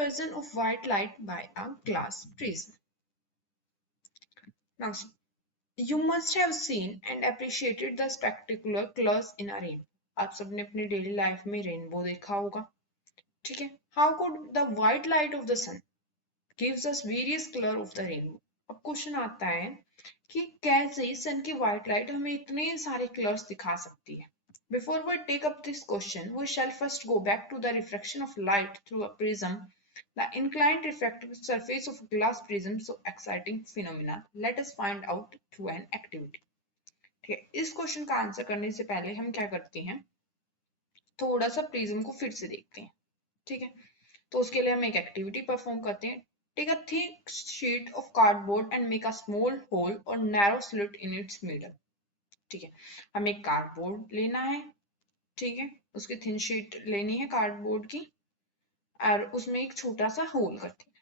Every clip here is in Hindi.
dispersion of white light by a glass prism. Now, you must have seen and appreciated the spectacular colors in a rainbow. आप सबने अपनी डेली लाइफ में रेनबो देखा होगा, ठीक है. How could the white light of the sun gives us various color of the rainbow? अब क्वेश्चन आता है कि कैसे सन की व्हाइट लाइट हमें इतने सारे कलर्स दिखा सकती है. Before we take up this question, we shall first go back to the refraction of light through a prism, the inclined refractive surface of a glass prism, so exciting phenomena. Let us find out through an activity. ठीक है, इस क्वेश्चन का आंसर करने से पहले हम क्या करते हैं, थोड़ा सा प्रिज्म को फिर से देखते हैं. ठीक है, तो उसके लिए हम एक एक्टिविटी परफॉर्म करते हैं. Take a thick sheet of cardboard and make a small hole or narrow slit in its middle. ठीक है, हमें कार्डबोर्ड लेना है. ठीक है, उसकी थिन शीट लेनी है कार्डबोर्ड की और उसमें एक छोटा सा होल करते हैं.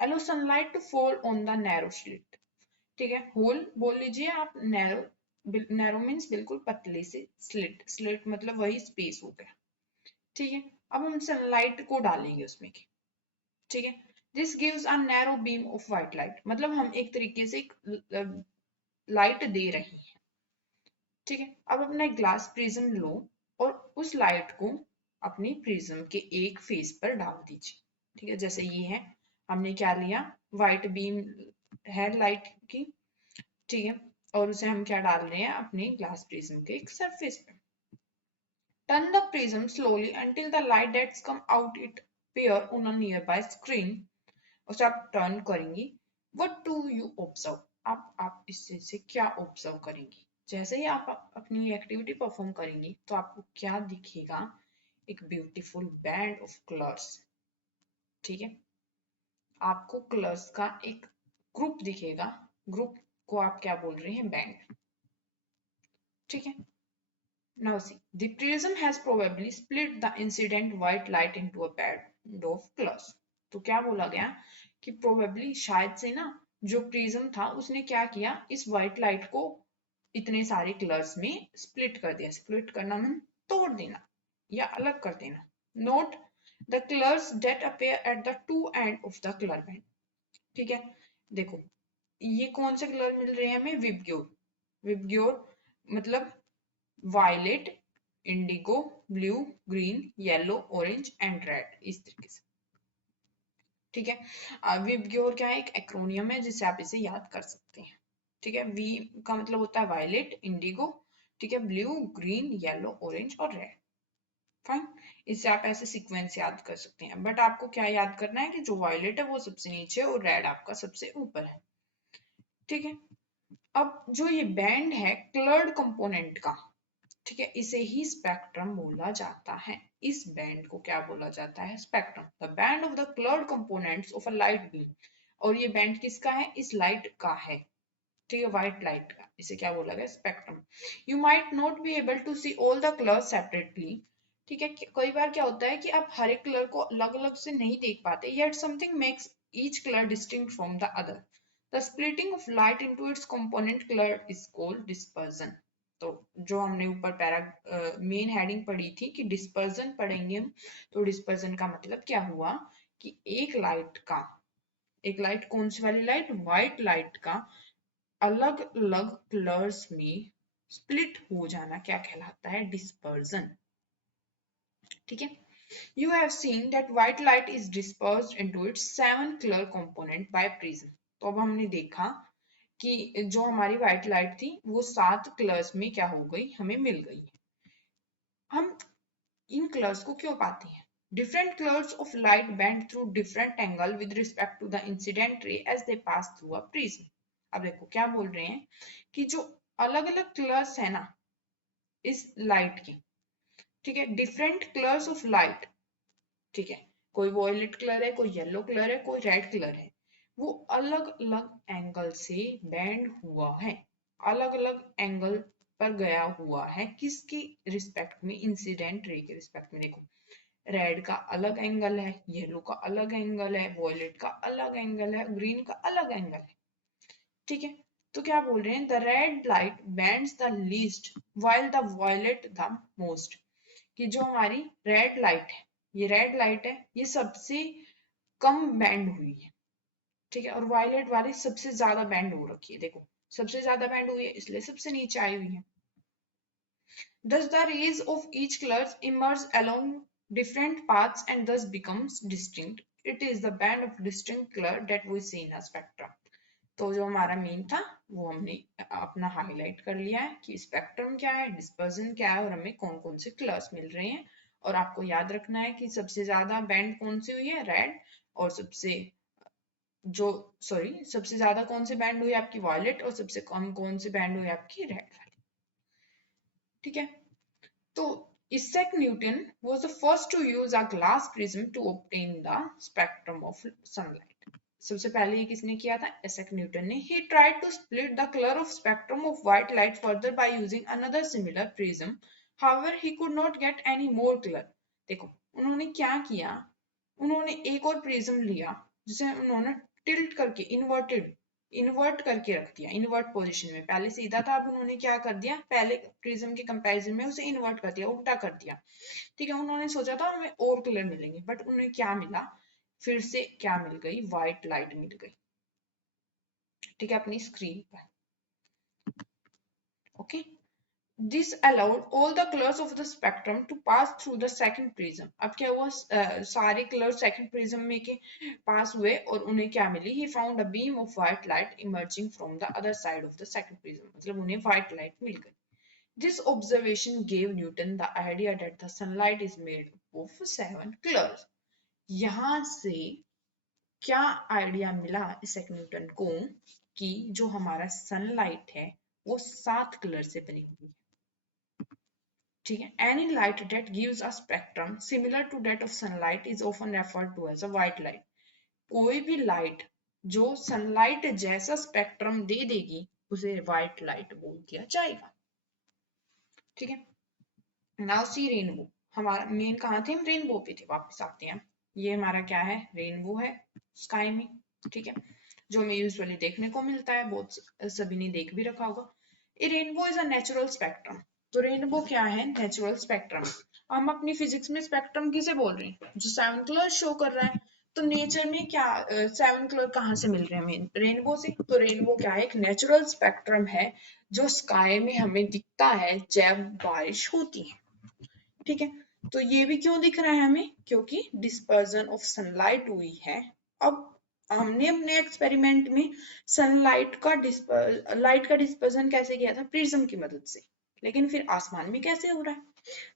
Allow sunlight to fall on the narrow slit. ठीक है, होल बोल लीजिए आप, नैरो, नैरो मीन्स बिल्कुल पतले से, स्लिट, स्लिट मतलब वही स्पेस हो गया. ठीक है, अब हम सनलाइट को डालेंगे उसमें की. ठीक है, this gives a narrow beam of white light, मतलब हम एक तरीके से लाइट दे रहे हैं. ठीक है, अब अपना ग्लास प्रिज्म लो और उस लाइट को अपनी प्रिज्म के एक फेस पर डाल दीजिए. ठीक है, जैसे ये है, हमने क्या लिया, व्हाइट बीम है लाइट की. ठीक है, और उसे हम क्या डाल रहे हैं अपने ग्लास प्रिज्म के एक सरफेस पे. Turn the prism slowly until the light that's come out it appear on a nearby screen. उसे आप टर्न करेंगी. What do you observe? आप इससे क्या ऑब्जर्व करेंगी? जैसे ही आप अपनी एक्टिविटी परफॉर्म करेंगी तो आपको क्या दिखेगा, एक ब्यूटीफुल बैंड ऑफ कलर्स. ठीक है, आपको कलर्स का एक ग्रुप दिखेगा. ग्रुप को आप क्या बोल रहे हैं, बैंड. ठीक है, now see, the prism has probably split the incident white light into a band of colors. तो क्या बोला गया कि probably शायद से ना जो प्रिज्म था उसने क्या किया, इस व्हाइट लाइट को इतने सारे कलर्स में स्प्लिट कर दिया. स्प्लिट करना मीन तोड़ देना या अलग कर देना. Note the colours that appear at the two end of the colour band. ठीक है, देखो ये कौन से कलर मिल रहे हैं हमें, विबग्योर. विबग्योर मतलब violet, indigo, blue, green, yellow, orange and red, इस तरीके से. ठीक है, विबग्योर क्या है, एक एक्रोनियम है जिससे आप इसे याद कर सकते हैं. ठीक है, वी का मतलब होता है वायलेट, इंडिगो. ठीक है, ब्लू, ग्रीन, येलो, ऑरेंज और रेड. फाइन, इससे आप ऐसे सीक्वेंस याद कर सकते हैं. बट आपको क्या याद करना है कि जो वायलेट है वो सबसे नीचे और रेड आपका सबसे ऊपर है. ठीक है, अब जो ये बैंड है कलर्ड कंपोनेंट का, ठीक है, इसे ही स्पेक्ट्रम बोला जाता है. इस बैंड को क्या बोला जाता है, spectrum. The band of the coloured components of a light beam. और ये बैंड किसका है, इस लाइट का है. ठीक है, व्हाइट लाइट का. इसे क्या बोला गया, spectrum. You might not be able to see all the colours separately. ठीक है, कई बार क्या होता है कि आप हर एक कलर को अलग अलग से नहीं देख पाते, yet something makes each colour distinct from the other. The splitting of light into its component colour is called dispersion. तो जो हमने ऊपर पैरा मेन हेडिंग पढ़ी थी कि डिस्पर्जन पढ़ेंगे हम, तो डिस्पर्जन का मतलब क्या हुआ कि एक लाइट का, एक लाइट कौन सी वाली लाइट, व्हाइट लाइट का अलग अलग कलर्स में स्प्लिट हो जाना क्या कहलाता है, डिस्पर्जन. ठीक है, you have seen that white light is dispersed into its 7 color component by prism. तो अब हमने देखा कि जो हमारी व्हाइट लाइट थी वो 7 कलर्स में क्या हो गई, हमें मिल गई. हम इन कलर्स को क्यों पाते हैं, different colours of light bend through different angle with respect to the incident ray as they pass through a prism. अब देखो क्या बोल रहे हैं कि जो अलग अलग कलर्स है ना इस लाइट के, ठीक है, डिफरेंट कलर्स ऑफ लाइट. ठीक है, कोई वॉयलेट कलर है, कोई येलो कलर है, कोई रेड कलर है, वो अलग अलग एंगल से बैंड हुआ है, अलग अलग एंगल पर गया हुआ है. किसकी रिस्पेक्ट में, इंसिडेंट रे के रिस्पेक्ट में. देखो रेड का अलग एंगल है, येलो का अलग एंगल है, वॉयलेट का अलग एंगल है, ग्रीन का अलग एंगल है. ठीक है, तो क्या बोल रहे हैं, the red light bends the least while the violet the most. कि जो हमारी रेड लाइट है, ये रेड लाइट है, ये सबसे कम बैंड हुई है, ठीक है, और वायलेट वाली सबसे ज्यादा बैंड हो रखी है। देखो सबसे ज्यादा बैंड हुई है इसलिए सबसे नीचे आई हुई है। Thus the rays of each color emerge along different paths and thus becomes distinct. It is the band of distinct color that we see in a spectrum. तो जो हमारा मेन था वो हमने अपना हाईलाइट कर लिया है कि स्पेक्ट्रम क्या है, डिस्पर्जन क्या है और हमें कौन कौन से कलर्स मिल रहे हैं। और आपको याद रखना है कि सबसे ज्यादा बैंड कौन सी हुई है, रेड, और सबसे ज्यादा कौन सी बैंड हुई आपकी वायलेट, और सबसे कम कौन सी बैंड हुई आपकी रेड वाली। ठीक है, तो Isaac Newton was the first to use a glass prism to obtain the spectrum of sunlight. सबसे पहले ये किसने किया था? Isaac Newton ने. He tried to split the color of spectrum of white light further by using another similar prism. However, he could not get any more color. देखो उन्होंने क्या किया, उन्होंने एक और प्रिज्म लिया जिसे उन्होंने टिल्ट करके इन्वर्ट करके रख दिया, इन्वर्ट पोजीशन में। पहले सीधा था, अब उन्होंने क्या कर दिया, पहले प्रिज्म के कंपैरिजन में उसे इन्वर्ट कर दिया, उल्टा कर दिया। ठीक है, उन्होंने सोचा था हमें और कलर मिलेंगे, बट उन्हें क्या मिला, फिर से क्या मिल गई, व्हाइट लाइट मिल गई। ठीक है, अपनी स्क्रीन पर। Okay, This allowed all the colors of the spectrum to pass through the second prism. अब क्या हुआ, सारे कलर सेकंड प्रिज्म में के पास हुए और उन्हें क्या मिली, he found a beam of white light emerging from the other side of the second prism. मतलब उन्हें white light मिल गई। This observation gave Newton the idea that the sunlight is made of 7 colors. यहाँ से क्या आइडिया मिला इसैक न्यूटन को कि जो हमारा सनलाइट है वो 7 कलर से बनी हुई है। ठीक है, any light that gives a spectrum similar to that of sunlight is often referred to as a white light. कोई भी लाइट जो सनलाइट जैसा स्पेक्ट्रम दे देगी उसे व्हाइट लाइट बोल दिया जाएगा। ठीक है, नाउ सी रेनबो। हमारा मेन कहाँ थे, हम रेनबो पे थे, वापस आते हैं। ये हमारा क्या है, रेनबो है स्काई में। ठीक है, जो हमें यूजुअली देखने को मिलता है, बहुत सभी ने देख भी रखा होगा। A rainbow is a natural spectrum. तो रेनबो क्या है, नेचुरल स्पेक्ट्रम। हम अपनी फिजिक्स में स्पेक्ट्रम किसे बोल रहे हैं, जो 7 कलर शो कर रहा है। तो नेचर में क्या 7 कलर कहाँ से मिल रहे हैं हमें, रेनबो से। तो रेनबो क्या है, एक नेचुरल स्पेक्ट्रम है जो स्काई में हमें दिखता है जब बारिश होती है। ठीक है, तो ये भी क्यों दिख रहा है हमें, क्योंकि डिस्पर्जन ऑफ सनलाइट हुई है। अब हमने अपने एक्सपेरिमेंट में सनलाइट का लाइट का डिस्पर्जन कैसे किया था, प्रिज्म की मदद से। लेकिन फिर आसमान में कैसे हो रहा है,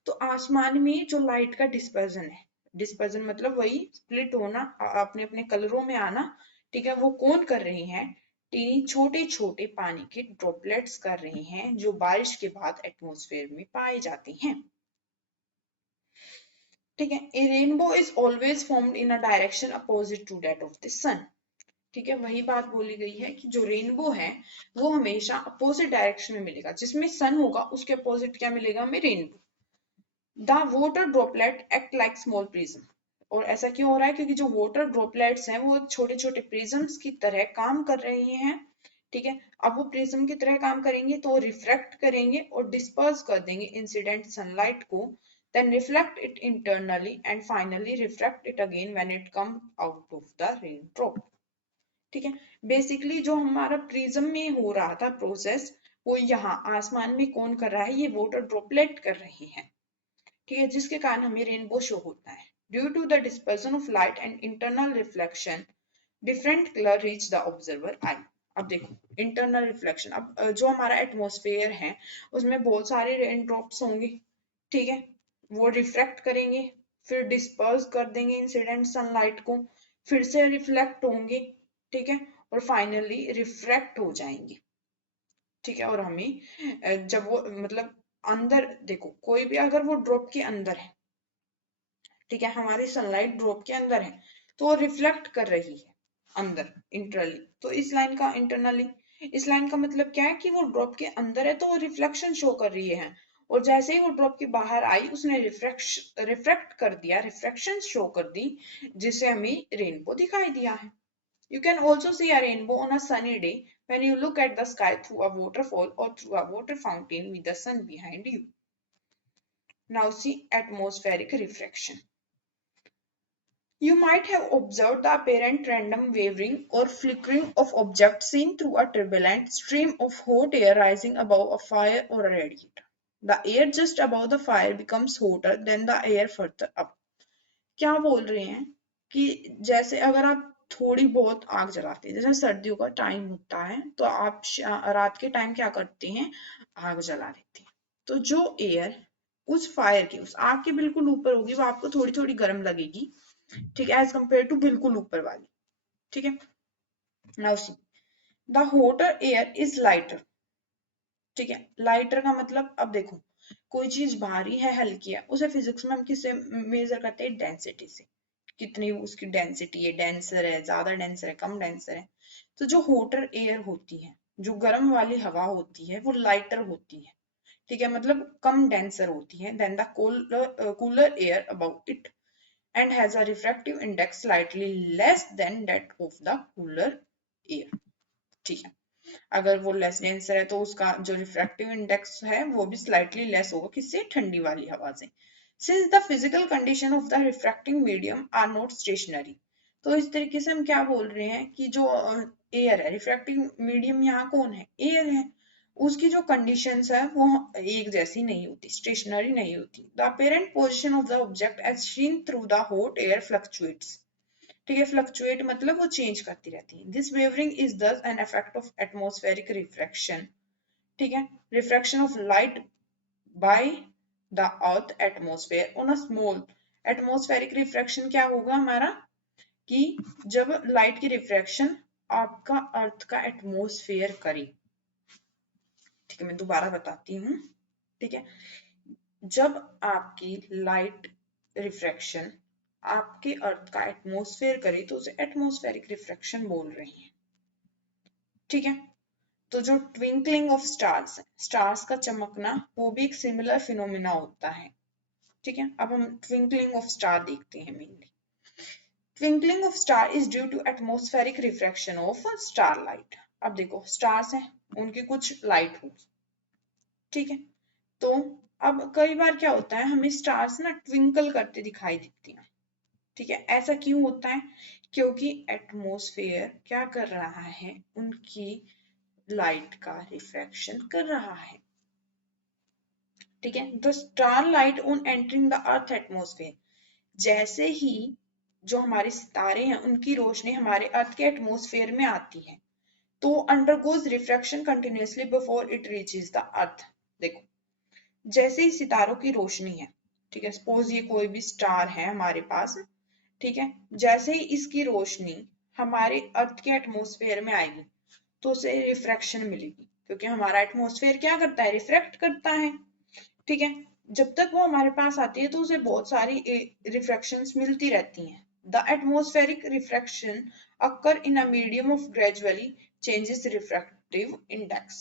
तो आसमान में जो लाइट का डिस्पर्जन है, डिस्पर्जन मतलब वही स्प्लिट होना, अपने अपने कलरों में आना। ठीक है, वो कौन कर रहे हैं, टीनी छोटे छोटे पानी के ड्रॉपलेट्स कर रहे हैं जो बारिश के बाद एटमॉस्फेयर में पाए जाते हैं। ठीक है, a rainbow is always formed in a direction opposite to that of the sun. ठीक है, वही बात बोली गई है कि जो रेनबो है वो हमेशा अपोजिट डायरेक्शन में मिलेगा, जिसमें सन होगा उसके अपोजिट क्या मिलेगा हमें, rainbow. The water droplet act like small prism. और ऐसा क्यों हो रहा है, क्योंकि जो वाटर ड्रॉपलेट्स हैं वो छोटे छोटे प्रिज्म्स की तरह काम कर रहे हैं। ठीक है, अब वो प्रिज्म की तरह काम करेंगे तो रिफ्रैक्ट करेंगे और डिस्पर्स कर देंगे इंसिडेंट सनलाइट को, then reflect it internally and finally refract it again when it comes out of the raindrop. ठीक है, बेसिकली जो हमारा प्रिज्म में हो रहा था प्रोसेस, वो यहाँ आसमान में कौन कर रहा है, ये वाटर ड्रॉपलेट कर रहे हैं। ठीक है, जिसके कारण हमें रेनबो शो होता है। Due to the dispersion of light and internal reflection different colour reach the observer eye. अब देखो इंटरनल रिफ्लेक्शन, अब जो हमारा एटमॉस्फेयर है उसमें बहुत सारे रेन ड्रॉप्स होंगे। ठीक है, वो रिफ्लेक्ट करेंगे, फिर डिस्पर्स कर देंगे इंसिडेंट सनलाइट को, फिर से रिफ्लेक्ट होंगे। ठीक है, और फाइनली रिफ्रैक्ट हो जाएंगे। ठीक है, और हमें जब वो मतलब अंदर देखो, कोई भी अगर वो ड्रॉप के अंदर है, ठीक है, हमारी सनलाइट ड्रॉप के अंदर है तो वो रिफ्लेक्ट कर रही है अंदर इंटरनली। तो इस लाइन का इंटरनली, इस लाइन का मतलब क्या है कि वो ड्रॉप के अंदर है तो वो रिफ्लेक्शन शो कर रही है, और जैसे ही वो ड्रॉप के बाहर आई उसने रिफ्रैक्ट कर दिया, रिफ्लेक्शन शो कर दी, जिससे हमें रेनबो दिखाई दिया है। You can also see a rainbow on a sunny day when you look at the sky through a waterfall or through a water fountain with the sun behind you. Now see atmospheric refraction. You might have observed the apparent random wavering or flickering of objects seen through a turbulent stream of hot air rising above a fire or a radiator. The air just above the fire becomes hotter than the air further up. क्या बोल रहे हैं कि जैसे अगर आप थोड़ी बहुत आग जलाते हैं, जैसे सर्दियों का टाइम होता है तो आप रात के टाइम क्या करते हैं, आग जला देते हैं। तो जो एयर उस फायर की, उस आग के बिल्कुल ऊपर होगी वो आपको थोड़ी थोड़ी गर्म लगेगी, ठीक है, एज कम्पेयर टू बिल्कुल ऊपर वाली, ठीक है। Now see the voter air is lighter, ठीक है। लाइटर का मतलब, अब देखो कोई चीज भारी है हल्की है, उसे फिजिक्स में हम किससे मेजर करते हैं, डेंसिटी से, कितनी उसकी डेंसिटी है, डेंसर है, ज्यादा डेंसर है, कम डेंसर है। तो जो होटर एयर होती है, जो गर्म वाली हवा होती है, वो लाइटर होती है, ठीक है, मतलब कम डेंसर होती है than the cooler air about it and has a refractive index slightly less than that of the cooler air, ठीक है। अगर वो लेस डेंसर है तो उसका जो रिफ्रैक्टिव इंडेक्स है वो भी स्लाइटली लेस होगा, किससे, ठंडी वाली हवा से। Since the physical condition of the refracting medium are not stationary, तो इस तरीके से हम क्या बोल रहे हैं कि जो एयर है, रिफ्रैक्टिंग मीडियम यहाँ कौन है, एयर है, उसकी जो कंडीशंस है वो एक जैसी नहीं होती, स्टेशनरी नहीं होती। The apparent position of the object as seen through the hot air fluctuates, ठीक है, फ्लक्चुएट मतलब वो चेंज करती रहती है। This wavering is thus an effect of atmospheric refraction, ठीक है, refraction of light by the earth atmosphere on a small. Atmospheric refraction क्या होगा हमारा, कि जब लाइट की रिफ्रैक्शन आपका अर्थ का एटमॉस्फेयर करे, ठीक है, मैं दोबारा बताती हूँ, ठीक है। जब आपकी लाइट रिफ्रैक्शन आपके अर्थ का एटमॉस्फेयर करे तो उसे एटमॉस्फेरिक रिफ्रैक्शन बोल रहे हैं, ठीक है। तो जो ट्विंकलिंग ऑफ स्टार्स है, स्टार्स का चमकना, वो भी एक सिमिलर फिनोमिना होता है, ठीक है। अब हम ट्विंकलिंग ऑफ स्टार देखते हैं mainly. Twinkling of star is due to atmospheric refraction of star light. अब देखो स्टार्स हैं, उनकी कुछ लाइट होगी, ठीक है। तो अब कई बार क्या होता है, हमें स्टार्स ना ट्विंकल करते दिखाई देती हैं, ठीक है। ऐसा क्यों होता है, क्योंकि एटमॉस्फेयर क्या कर रहा है, उनकी लाइट का रिफ्रैक्शन कर रहा है, ठीक है। The star light on entering the earth atmosphere, जैसे ही जो हमारे सितारे हैं उनकी रोशनी हमारे अर्थ के एटमॉस्फेयर में आती है तो undergoes refraction continuously before it reaches the earth. देखो जैसे ही सितारों की रोशनी है, ठीक है, सपोज ये कोई भी स्टार है हमारे पास, ठीक है, जैसे ही इसकी रोशनी हमारे अर्थ के एटमॉस्फेयर में आएगी तो उसे रिफ्रैक्शन मिलेगी, क्योंकि हमारा एटमॉस्फेयर क्या करता है, रिफ्रैक्ट करता है, ठीक है। जब तक वो हमारे पास आती है तो उसे बहुत सारी रिफ्रैक्शंस मिलती रहती हैं। The atmospheric refraction occur in a medium of gradually changes refractive index,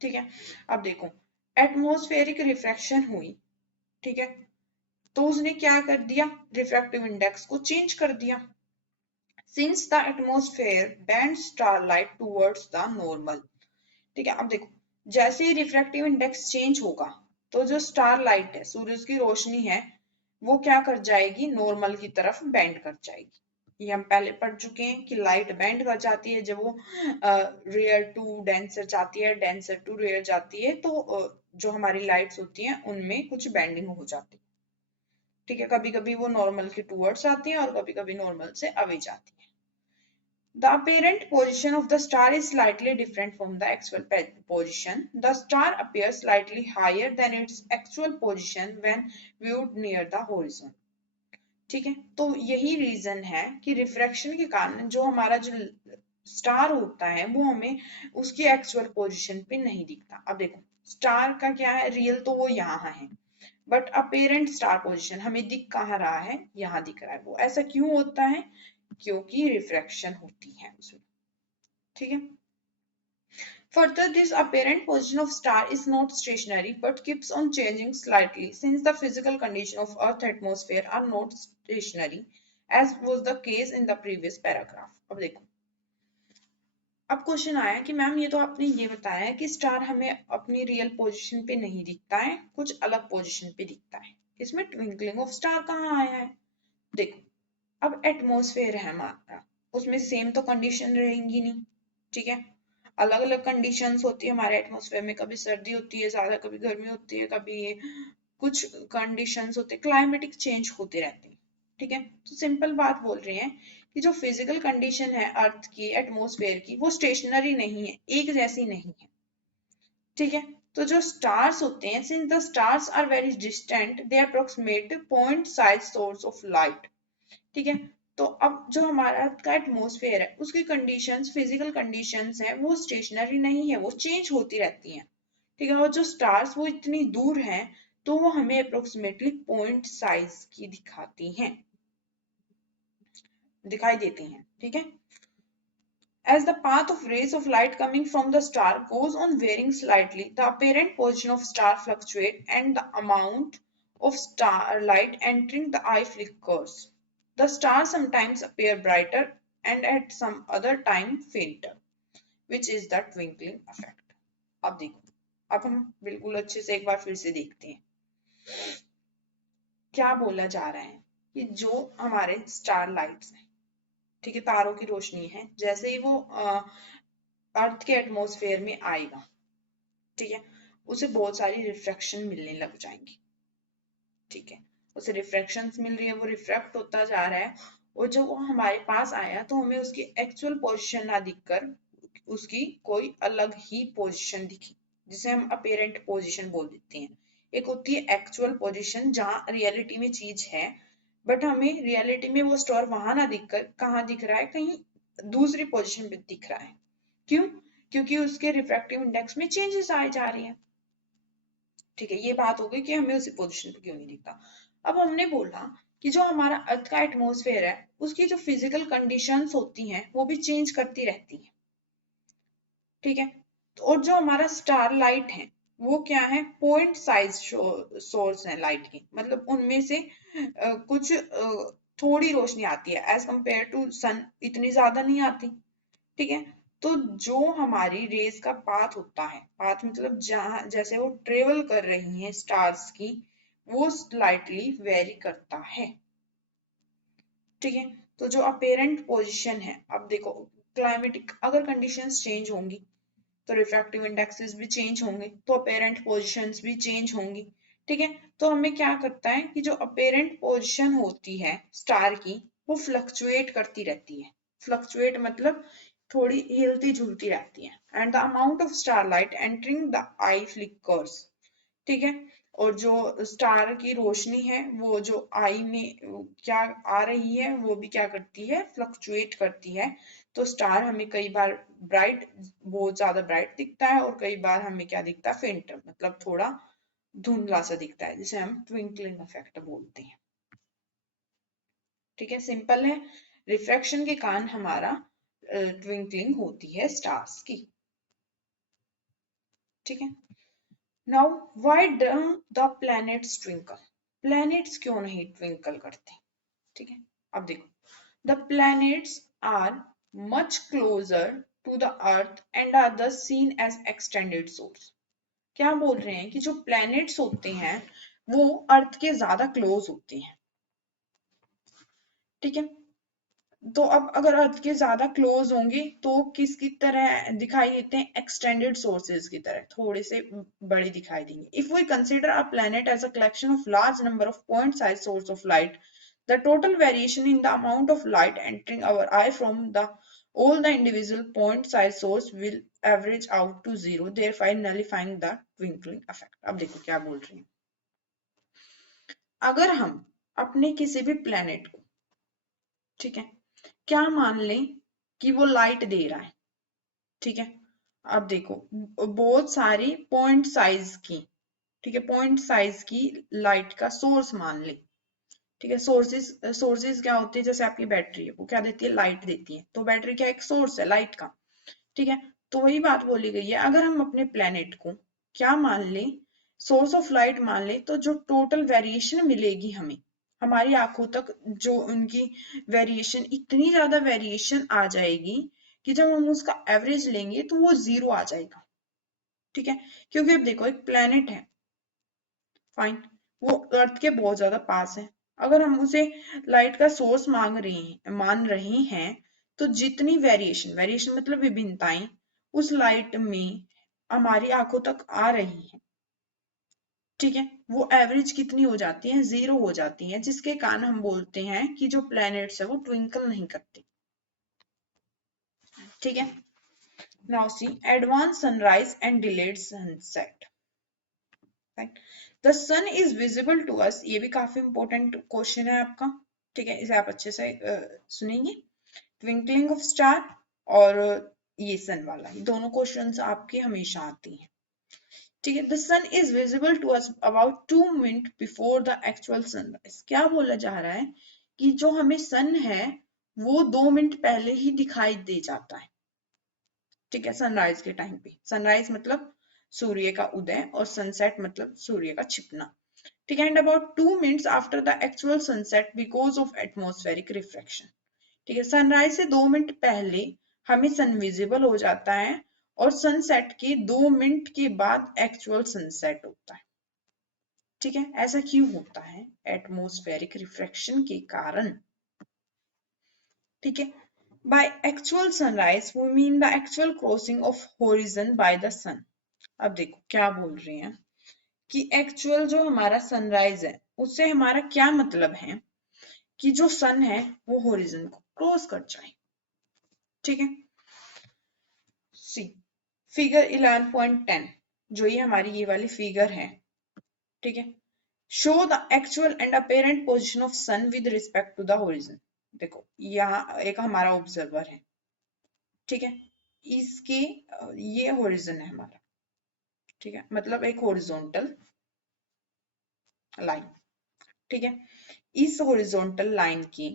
ठीक है। अब देखो एटमॉस्फेरिक रिफ्रैक्शन हुई, ठीक है, तो उसने क्या कर दिया, रिफ्रैक्टिव इंडेक्स को चेंज कर दिया। Since the atmosphere bend starlight towards the normal, ठीक है। अब देखो जैसे ही रिफ्रैक्टिव इंडेक्स चेंज होगा तो जो स्टार लाइट है, सूरज की रोशनी है, वो क्या कर जाएगी, नॉर्मल की तरफ बेंड कर जाएगी। ये हम पहले पढ़ चुके हैं कि लाइट बेंड कर जाती है जब वो रेयर टू डेंसर जाती है, डेंसर टू रेयर जाती है, तो जो हमारी लाइट्स होती हैं उनमें कुछ बेंडिंग हो जाती है, ठीक है। कभी कभी वो नॉर्मल के टूवर्ड्स आती है और कभी कभी नॉर्मल से अवे जाती है। The apparent position of the star is slightly different from the actual position. The star appears slightly higher than its actual position when viewed near the horizon. ठीक है, तो यही रीजन है कि रिफ्रैक्शन के कारण जो हमारा जो स्टार होता है वो हमें उसकी एक्चुअल पोजीशन पे नहीं दिखता। अब देखो स्टार का क्या है, रियल तो वो यहाँ है, बट अपेरेंट स्टार पोजीशन हमें दिख कहाँ रहा है, यहाँ दिख रहा है। वो ऐसा क्यों होता है, क्योंकि रिफ्रैक्शन होती है उसमें, ठीक है। Further, this apparent position of star is not stationary but keeps on changing slightly since the physical condition of Earth atmosphere are not stationary, as was the case in the previous paragraph. अब देखो अब क्वेश्चन आया कि मैम ये तो आपने ये बताया कि स्टार हमें अपनी रियल पोजीशन पे नहीं दिखता है, कुछ अलग पोजीशन पे दिखता है, इसमें ट्विंकलिंग ऑफ स्टार कहाँ आया है। देखो अब एटमॉस्फेयर है हमारा, उसमें सेम तो कंडीशन रहेंगी नहीं, ठीक है, अलग अलग कंडीशंस होती है हमारे एटमॉस्फेयर में, कभी सर्दी होती है ज्यादा, कभी गर्मी होती है, कभी कुछ कंडीशंस होते हैं, क्लाइमेटिक चेंज होते रहते हैं, ठीक है। तो सिंपल बात बोल रहे हैं कि जो फिजिकल कंडीशन है अर्थ की, एटमॉस्फेयर की, वो स्टेशनरी नहीं है, एक जैसी नहीं है, ठीक है। तो जो स्टार्स होते हैं, since the stars are very distant, they approximate point size source of light, ठीक है। तो अब जो हमारा का एटमॉस्फेयर है, उसकी कंडीशंस, फिजिकल कंडीशंस है, वो स्टेशनरी नहीं है, वो चेंज होती रहती हैं, ठीक है। और जो स्टार्स वो इतनी दूर हैं, तो वो हमें अप्रोक्सीमेटली पॉइंट साइज की दिखाती हैं, दिखाई देती हैं, ठीक है। As the path of rays of light coming from the star goes on varying slightly, the apparent position of star fluctuates and the amount of starlight entering the eye flickers. The stars sometimes appear brighter and at some other time fainter, which is the twinkling effect. अब देखो, अब हम बिल्कुल अच्छे से एक बार फिर से देखते हैं क्या बोला जा रहा है कि जो हमारे स्टार लाइट्स हैं, ठीक है, तारों की रोशनी है, जैसे ही वो अर्थ के एटमॉस्फेयर में आएगा, ठीक है, उसे बहुत सारी रिफ्रैक्शन मिलने लग जाएंगी, ठीक है, उसे रिफ्रैक्शंस मिल रही है, वो रिफ्रैक्ट होता जा रहा है, और जब वो हमारे पास आया तो हमें उसकी एक्चुअल पोजीशन ना दिखकर उसकी कोई अलग ही पोजीशन दिखी, जिसे हम अपेरेंट पोजीशन बोल देते हैं। एक होती है एक्चुअल पोजीशन, जहां रियलिटी में चीज है, बट हमें रियलिटी में वो स्टार वहां ना दिखकर कहाँ दिख रहा है, कहीं दूसरी पोजीशन पे दिख रहा है। क्यों? क्योंकि उसके रिफ्रैक्टिव इंडेक्स में चेंजेस आए जा रही हैं, ठीक है। ये बात हो गई कि हमें उसी पोजीशन पे क्यों नहीं दिखता। अब हमने बोला कि जो हमारा अर्थ का एटमॉस्फेयर है, उसकी जो फिजिकल कंडीशंस होती हैं वो भी चेंज करती रहती हैं, ठीक है। और जो हमारा स्टार लाइट है, वो क्या है, पॉइंट साइज सोर्स है लाइट की, मतलब उनमें से कुछ थोड़ी रोशनी आती है, एज कंपेयर टू सन इतनी ज्यादा नहीं आती, ठीक है। तो जो हमारी रेस का पाथ होता है, पाथ मतलब जहां जैसे वो ट्रेवल कर रही हैं स्टार्स की, वो स्लाइटली वेरी करता है, ठीक है। तो जो अपेरेंट पोजीशन है, अब देखो, क्लाइमेटिक अगर कंडीशंस चेंज होंगी तो रिफ्रैक्टिव इंडेक्सेस भी चेंज होंगे, तो अपेरेंट पोजीशंस भी चेंज होंगी, ठीक है। तो हमें क्या करता है कि जो अपेरेंट पोजीशन होती है स्टार की, वो फ्लक्चुएट करती रहती है, फ्लक्चुएट मतलब थोड़ी हिलती झुलती रहती है, and the amount of starlight entering the I flickers, ठीक है। और जो स्टार की रोशनी है, वो जो आई में क्या आ रही है, वो भी क्या करती है, फ्लक्चुएट करती है। तो स्टार हमें कई बार ब्राइट, बहुत ज्यादा ब्राइट दिखता है, और कई बार हमें क्या दिखता है, फेंटर, मतलब थोड़ा धुंधला सा दिखता है, जिसे हम ट्विंकलिंग इफेक्ट बोलते हैं, ठीक है। सिंपल है, रिफ्रैक्शन के कारण हमारा ट्विंकलिंग होती है स्टार्स की, ठीक है। Now why don't the planets twinkle, planets क्यों नहीं ट्विंकल करते, ठीक है। अब देखो, the planets are much closer to the earth and are thus seen as extended source। क्या बोल रहे हैं कि जो प्लैनेट्स होते हैं वो अर्थ के ज्यादा क्लोज होते हैं, ठीक है। तो अब अगर अर्थ के ज्यादा क्लोज होंगे तो किसकी तरह दिखाई देते हैं, एक्सटेंडेड सोर्सेज की तरह, थोड़े से बड़े दिखाई देंगे। If we consider a planet as a collection of large number of point size source of light, the total variation in the amount of light entering our eye from the all the individual point size source will average out to zero, thereby nullifying the twinkling effect। अब देखो क्या बोल रही हैं, अगर हम अपने किसी भी प्लेनेट को, ठीक है, क्या मान लें कि वो लाइट दे रहा है, ठीक है। अब देखो, बहुत सारी पॉइंट साइज की, ठीक है, पॉइंट साइज की लाइट का सोर्स मान ले, ठीक है। सोर्सेज सोर्सेज क्या होते हैं, जैसे आपकी बैटरी है, वो क्या देती है, लाइट देती है, तो बैटरी क्या एक सोर्स है लाइट का, ठीक है। तो वही बात बोली गई है, अगर हम अपने प्लेनेट को क्या मान लें, सोर्स ऑफ लाइट मान लें, तो जो टोटल वेरिएशन मिलेगी हमें, हमारी आंखों तक जो उनकी वेरिएशन, इतनी ज्यादा वेरिएशन आ जाएगी कि जब हम उसका एवरेज लेंगे तो वो जीरो आ जाएगा, ठीक है। क्योंकि अब देखो, एक प्लेनेट है, फाइन, वो अर्थ के बहुत ज्यादा पास है, अगर हम उसे लाइट का सोर्स मान रहे हैं, तो जितनी वेरिएशन मतलब विभिन्नताएं उस लाइट में हमारी आंखों तक आ रही हैं, ठीक है, वो एवरेज कितनी हो जाती है, 0 हो जाती है, जिसके कारण हम बोलते हैं कि जो प्लैनेट्स है वो ट्विंकल नहीं करते। ठीक है, now see advance sunrise and delayed sunset. The sun is visible to us, ये भी काफी इंपॉर्टेंट क्वेश्चन है आपका। ठीक है, इसे आप अच्छे से सुनेंगे। ट्विंकलिंग ऑफ स्टार और ये सन वाला, ये दोनों क्वेश्चंस आपके हमेशा आती हैं। ठीक है, the sun is visible to us about 2 minute before the actual sunrise. क्या बोला जा रहा है कि जो हमें सन है वो 2 मिनट पहले ही दिखाई दे जाता है। ठीक है, सनराइज के टाइम पे, सनराइज मतलब सूर्य का उदय और सनसेट मतलब सूर्य का छिपना। ठीक है, and about 2 minutes after the actual sunset because of atmospheric refraction. ठीक है, सनराइज से 2 मिनट पहले हमें सन विजिबल हो जाता है और सनसेट के 2 मिनट के बाद एक्चुअल सनसेट होता है। ठीक है, ऐसा क्यों होता है? एटमॉस्फेरिक रिफ्रैक्शन के कारण। ठीक है, by actual sunrise we mean the actual crossing of horizon by the sun। अब देखो क्या बोल रहे हैं कि एक्चुअल जो हमारा सनराइज है उससे हमारा क्या मतलब है कि जो सन है वो होरिजन को क्रॉस कर जाए। ठीक है, सी फिगर 11.10, जो ये हमारी ये वाली फिगर है। ठीक है, show the actual and apparent position of sun with respect to the horizon. देखो यहाँ एक हमारा ऑब्जर्वर है, ठीक है, इसके ये होरिजन है हमारा। ठीक है, मतलब एक हॉरिजॉन्टल लाइन। ठीक है, इस हॉरिजॉन्टल लाइन की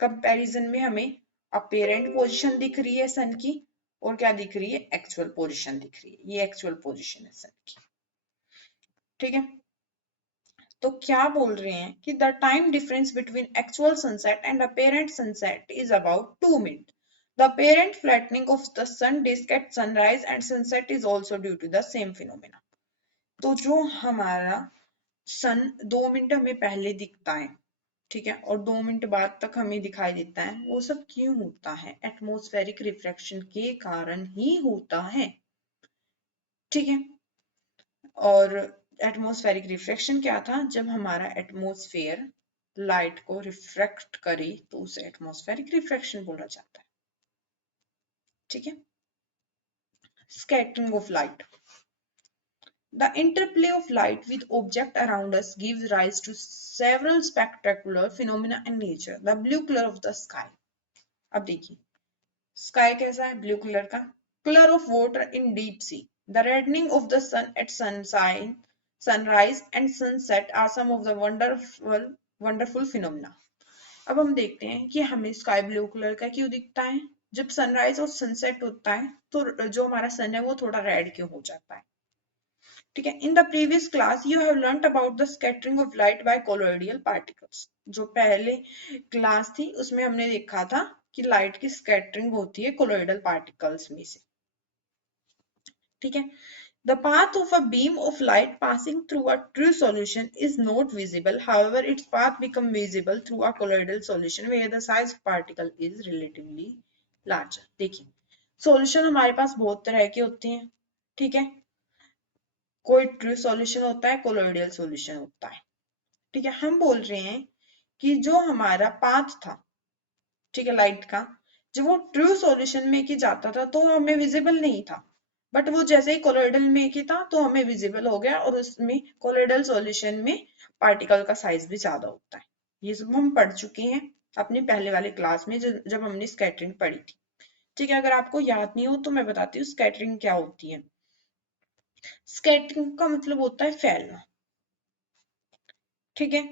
कंपैरिजन में हमें अपेरेंट पोजीशन दिख रही है सन की, और क्या दिख रही है? एक्चुअल पोजीशन दिख रही है। ये एक्चुअल पोजीशन है सन की। ठीक है, तो क्या बोल रहे हैं कि the time difference between actual sunset and apparent sunset is about 2 minute. The apparent flattening of the sun disk at sunrise and sunset is also due to the same phenomena। तो जो हमारा सन 2 मिनट हमें पहले दिखता है, ठीक है, और 2 मिनट बाद तक हमें दिखाई देता है, वो सब क्यों होता है? एटमॉस्फेरिक रिफ्रैक्शन के कारण ही होता है। ठीक है, और एटमॉस्फेरिक रिफ्रैक्शन क्या था? जब हमारा एटमॉस्फेयर लाइट को रिफ्रैक्ट करे तो उसे एटमॉस्फेरिक रिफ्रैक्शन बोला जाता है। ठीक है, scattering of light. The interplay of light with objects around us gives rise to several spectacular phenomena in nature। The blue color of the sky। अब देखिए स्काई कैसा है? ब्लू कलर का। Colour of water in deep sea, the reddening of the sun at sunrise and sunset are some of the wonderful phenomena. अब हम देखते हैं कि हमें स्काई ब्लू कलर का क्यों दिखता है। जब सनराइज और सनसेट होता है तो जो हमारा सन है वो थोड़ा रेड क्यों हो जाता है। ठीक है, in the previous class you have learned about the scattering of light bye colloidal particles. जो पहले क्लास थी उसमें हमने देखा था कि लाइट की स्कैटरिंग होती है कोलोइडल पार्टिकल्स में से। ठीक है, the path of a beam of light passing through a true solution is not visible, however its path become visible through a colloidal solution where the size of particle is relatively larger। देखिए सॉल्यूशन हमारे पास बहुत तरह के होते हैं। ठीक है, कोई ट्रू सॉल्यूशन होता है, कोलोइडल सॉल्यूशन होता है। ठीक है, हम बोल रहे हैं कि जो हमारा पाथ था, ठीक है, लाइट का, जब वो ट्रू सॉल्यूशन में की जाता था तो हमें विजिबल नहीं था, बट वो जैसे ही कोलोइडल में की था तो हमें विजिबल हो गया, और उसमें कोलोइडल सॉल्यूशन में पार्टिकल का साइज भी ज्यादा होता है। ये सब हम पढ़ चुके हैं अपनी पहले वाले क्लास में जब हमने स्कैटरिंग पढ़ी थी। ठीक है, अगर आपको याद नहीं हो तो मैं बताती हूँ स्कैटरिंग क्या होती है। स्कैटरिंग का मतलब होता है फैलना। ठीक है,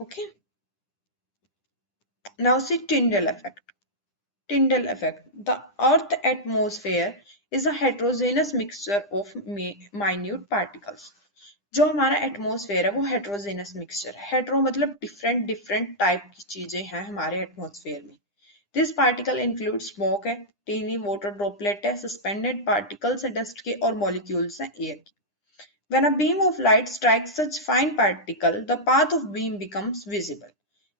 okay. Now see Tyndall effect। Tyndall effect. The Earth atmosphere is a heterogeneous mixture of minute particles। जो हमारा एटमॉस्फेयर है वो हेट्रोजेनस मिक्सचर है। हेट्रो मतलब डिफरेंट डिफरेंट टाइप की चीजें हैं हमारे एटमॉस्फेयर में। दिस पार्टिकल इंक्लूड स्मोक है, टीनी वाटर ड्रॉपलेट है, सस्पेंडेड पार्टिकल्स है डस्ट के, और मॉलिक्यूल्स हैं एयर के। When a beam of light strikes such fine particle, the path of beam becomes visible.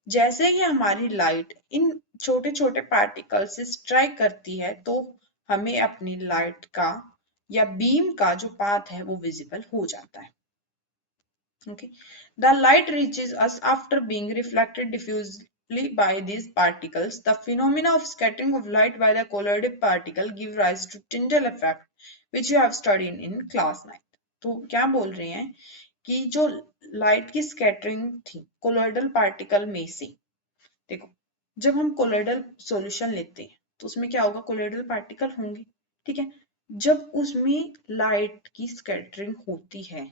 जैसे ही हमारी लाइट इन छोटे छोटे पार्टिकल से स्ट्राइक करती है तो हमें अपनी लाइट का या बीम का जो पाथ है वो विजिबल हो जाता है. Okay. The light reaches us after being reflected diffusely by these particles. The phenomena of scattering of light by the colloidal particle give rise to Tyndall effect, which you have studied in class 9. तो क्या बोल रहे हैं कि जो लाइट की स्कैटरिंग थी कोलोइडल पार्टिकल में से, देखो जब हम कोलोइडल सॉल्यूशन लेते हैं तो उसमें क्या होगा, कोलोइडल पार्टिकल होंगे. ठीक है, जब उसमें लाइट की स्कैटरिंग होती है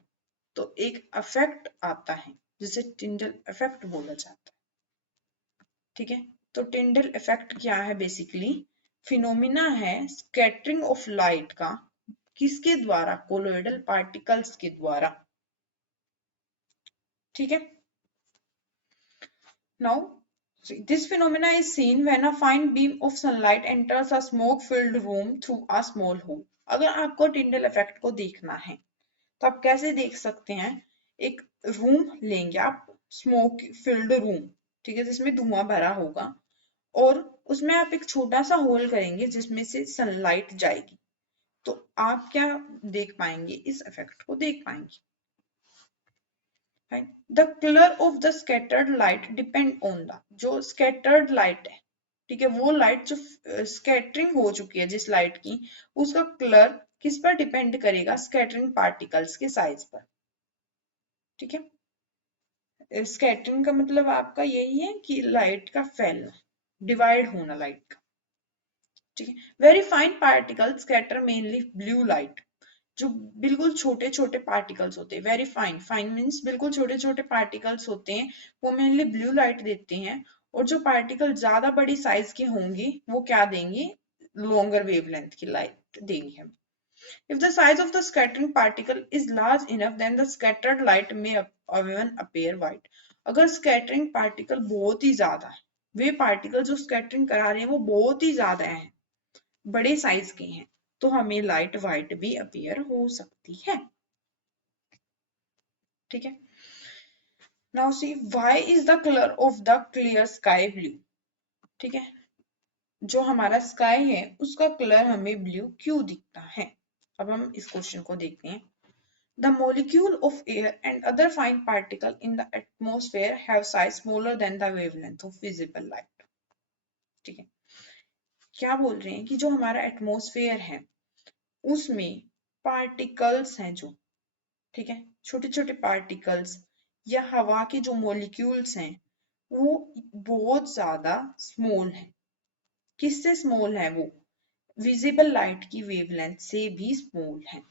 तो एक इफेक्ट आता है जिसे टिंडल इफेक्ट बोला जाता है. ठीक है, तो टिंडल इफेक्ट क्या है, बेसिकली फिनोमिना है स्कैटरिंग ऑफ लाइट का. किसके द्वारा, कोलोइडल पार्टिकल्स के द्वारा. ठीक है, now this phenomena is seen when a fine beam of sunlight enters a smoke filled room through a small hole. अगर आपको टिंडल इफेक्ट को देखना है तो आप कैसे देख सकते हैं, एक रूम लेंगे आप, स्मोक फिल्ड रूम, ठीक है, जिसमें धुआं भरा होगा और उसमें आप एक छोटा सा होल करेंगे जिसमें से सनलाइट जाएगी, तो आप क्या देख पाएंगे, इस इफेक्ट को देख पाएंगे. The colour of the scattered light depend on the, जो स्कैटर्ड लाइट है, ठीक है, वो लाइट जो स्कैटरिंग हो चुकी है जिस लाइट की, उसका कलर किस पर डिपेंड करेगा, स्कैटरिंग पार्टिकल्स के साइज पर. ठीक है, स्कैटरिंग का मतलब आपका यही है कि लाइट का फैलना, डिवाइड होना लाइट का. ठीक है, very fine particle scatter mainly blue light. जो बिल्कुल छोटे छोटे पार्टिकल्स होते हैं, वेरी फाइन, फाइन मीन्स बिल्कुल छोटे छोटे पार्टिकल्स होते हैं, वो मेनली ब्लू लाइट देते हैं. और जो पार्टिकल ज्यादा बड़ी साइज के होंगे वो क्या देंगे, लॉन्गर वेवलेंथ की लाइट देंगे हम. If the size of the scattering particle is large enough, then the scattered light may even appear white. अगर स्कैटरिंग पार्टिकल बहुत ही ज्यादा है, वे पार्टिकल जो स्कैटरिंग करा रहे हैं वो बहुत ही ज्यादा हैं, बड़े साइज के हैं, तो हमें लाइट व्हाइट भी अपीयर हो सकती है. ठीक है, now C why is the colour of the clear sky blue. ठीक है, जो हमारा स्काई है उसका कलर हमें ब्लू क्यों दिखता है. अब हम इस क्वेश्चन को देखते हैं. The molecule of air and other fine particles in the atmosphere have size smaller than the wavelength of visible light. ठीक है, क्या बोल रहे हैं कि जो हमारा एटमॉस्फेयर है उसमें पार्टिकल्स हैं जो, ठीक है, छोटे छोटे पार्टिकल्स या हवा के जो मॉलिक्यूल्स हैं वो बहुत ज्यादा स्मॉल है. किससे स्मॉल है वो, विजिबल लाइट की वेवलेंथ से भी स्मॉल है.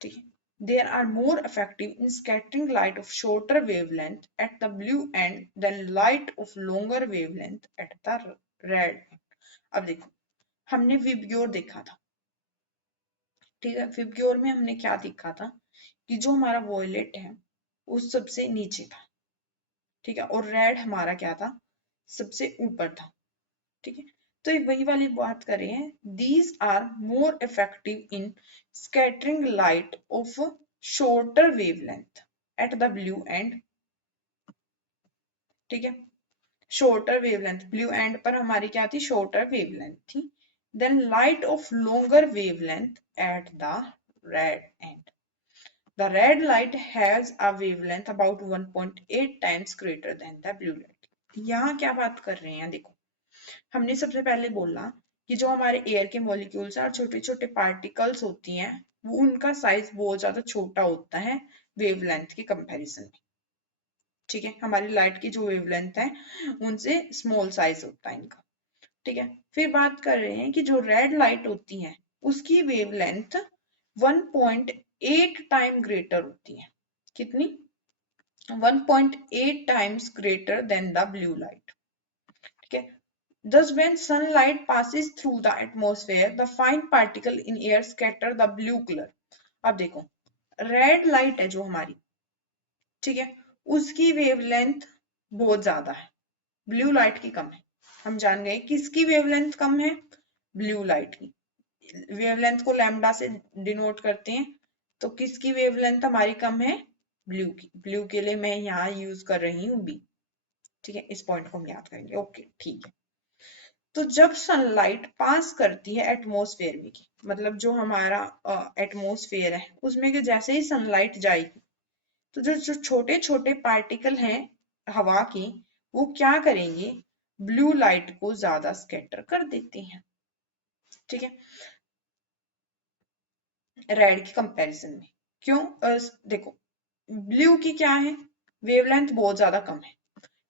ठीक है, they are more effective in scattering light of shorter wavelength at the blue end than light of longer wavelength at the red end. अब देखो, हमने विबग्योर देखा था. ठीक है, विबग्योर में हमने क्या देखा था कि जो हमारा वॉयलेट है वो सबसे नीचे था. ठीक है, और रेड हमारा क्या था, सबसे ऊपर था. ठीक है, तो ये वही वाली बात कर रहे हैं, these are more effective in scattering light of shorter wavelength at the blue end. ठीक है, शॉर्टर वेवलेंथ, ब्लू एंड पर हमारी क्या थी, शॉर्टर वेवलेंथ थी, then light of longer wavelength at the red end. The red light has a wavelength about 1.8 times greater than the blue light. यहाँ क्या बात कर रहे हैं, देखो हमने सबसे पहले बोला कि जो हमारे एयर के मॉलिक्यूल्स और छोटे छोटे पार्टिकल्स होती हैं वो उनका साइज बहुत ज्यादा छोटा होता है वेवलेंथ के कंपैरिजन में. ठीक है, हमारी लाइट की जो वेवलेंथ है उनसे स्मॉल साइज होता है इनका. ठीक है, फिर बात कर रहे हैं कि जो रेड लाइट होती है उसकी वेवलेंथ 1.8 टाइम ग्रेटर होती है. कितनी, 1.8 times greater than the blue light. ठीक है, thus when sunlight passes through the atmosphere the fine particle in air scatter the blue color. अब देखो रेड लाइट है जो हमारी, ठीक है, उसकी वेवलेंथ बहुत ज्यादा है, ब्लू लाइट की कम है. हम जान गए किसकी वेवलेंथ कम है, ब्लू लाइट की. वेवलेंथ को लैम्डा से डिनोट करते हैं, तो किसकी वेवलेंथ हमारी कम है? ब्लू की। ब्लू के लिए मैं यहाँ यूज कर रही हूँ बी। ठीक है, इस पॉइंट को हम याद करेंगे। ओके ठीक है। तो जब सनलाइट पास करती है एटमॉस्फेयर में की, मतलब जो हमारा एटमॉस्फेयर है उसमें के जैसे ही सनलाइट जाएगी तो जो जो छोटे छोटे पार्टिकल हैं हवा के, वो क्या करेंगे? ब्लू लाइट को ज्यादा स्कैटर कर देते हैं। ठीक है, रेड की कंपैरिजन में। क्यों? देखो, ब्लू की क्या है, वेवलेंथ बहुत ज्यादा कम है।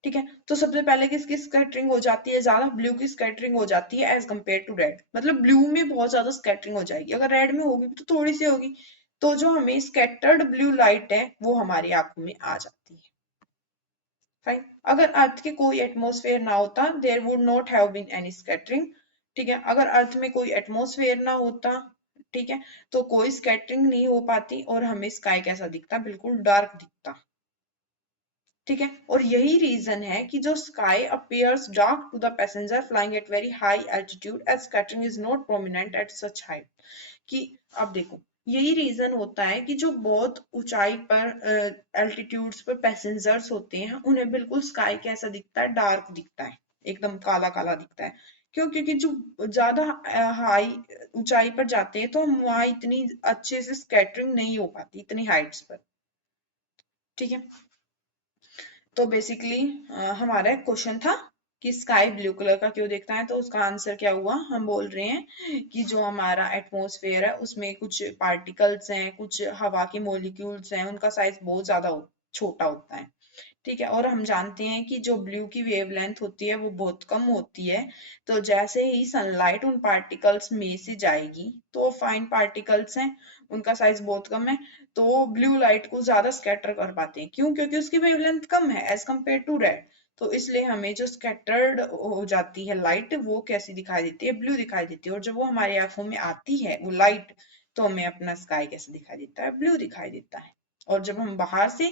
ठीक है, तो सबसे पहले किसकी स्कैटरिंग हो जाती है ज्यादा? ब्लू की स्कैटरिंग हो जाती है एज कम्पेयर टू रेड। मतलब ब्लू में बहुत ज्यादा स्कैटरिंग हो जाएगी, अगर रेड में होगी तो थोड़ी सी होगी। तो जो हमें स्कैटर्ड ब्लू लाइट है वो हमारी आंखों में आ जाती है। फाइन। अगर अर्थ के कोई एटमॉस्फेयर ना होता, there would not have been any scattering. ठीक है, अगर अर्थ में कोई एटमॉस्फेयर ना होता, ठीक है, तो कोई स्कैटरिंग नहीं हो पाती और हमें स्काई कैसा दिखता? बिल्कुल डार्क दिखता। ठीक है, और यही रीजन है कि जो sky appears dark to the passenger flying at very high altitude as scattering is not prominent at such height. कि अब देखो, यही रीजन होता है कि जो बहुत ऊंचाई पर एल्टीट्यूड्स पर पैसेंजर्स होते हैं उन्हें बिल्कुल स्काई कैसा दिखता है? डार्क दिखता है, एकदम काला काला दिखता है। क्यों? क्योंकि जो ज्यादा हाई ऊंचाई पर जाते हैं तो हम वहां इतनी अच्छे से स्कैटरिंग नहीं हो पाती इतनी हाइट्स पर। ठीक है, तो बेसिकली हमारा क्वेश्चन था कि स्काई ब्लू कलर का क्यों दिखता है, तो उसका आंसर क्या हुआ? हम बोल रहे हैं कि जो हमारा एटमॉस्फेयर है उसमें कुछ पार्टिकल्स हैं, कुछ हवा के मॉलिक्यूल्स हैं, उनका साइज बहुत ज्यादा छोटा होता है। ठीक है, और हम जानते हैं कि जो ब्लू की वेवलेंथ होती है वो बहुत कम होती है। तो जैसे ही सनलाइट उन पार्टिकल्स में से जाएगी, तो वो फाइन पार्टिकल्स हैं, उनका साइज बहुत कम है, तो वो ब्लू लाइट को ज्यादा स्कैटर कर पाते हैं। क्यों? क्योंकि उसकी वेवलेंथ कम है एज कम्पेयर टू रेड। तो इसलिए हमें जो स्कैटर्ड हो जाती है लाइट वो कैसी दिखाई देती है? ब्लू दिखाई देती है। और जब वो हमारी आंखों में आती है वो लाइट, तो हमें अपना स्काई कैसे दिखाई देता है? ब्लू दिखाई देता है। और जब हम बाहर से